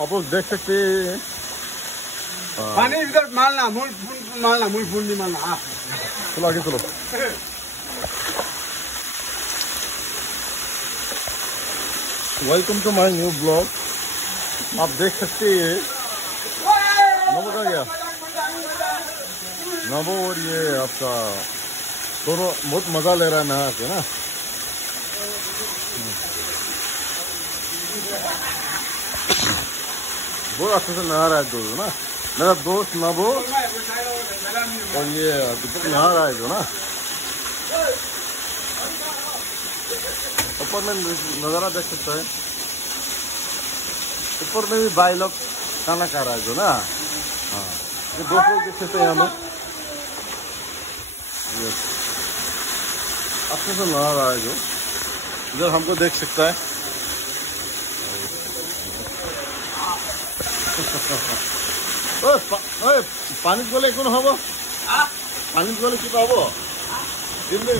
अब देख सकते पानी इधर मारना मूल मारना मूल फूल नहीं मारना। चलो आगे चलो। Welcome to my new blog. आप देख सकते हैं नवो का गया नवो और ये आपका दोनों बहुत मजा ले रहा है नहा के ना। बहुत अच्छे से नहा रहा है जो ना मेरा दोस्त नवो और ये दीपक नहा रहा है जो ना। ऊपर में नजारा देख सकता है। ऊपर में भी भाई लोग खाना खा रहा है जो ना। हाँ ये दोस्त लोग देख सकते हैं हमें अच्छे से नहा रहा है जो इधर हमको देख सकता है। पानी बोले कौन हबो पानी बोले कितना हबो दिन में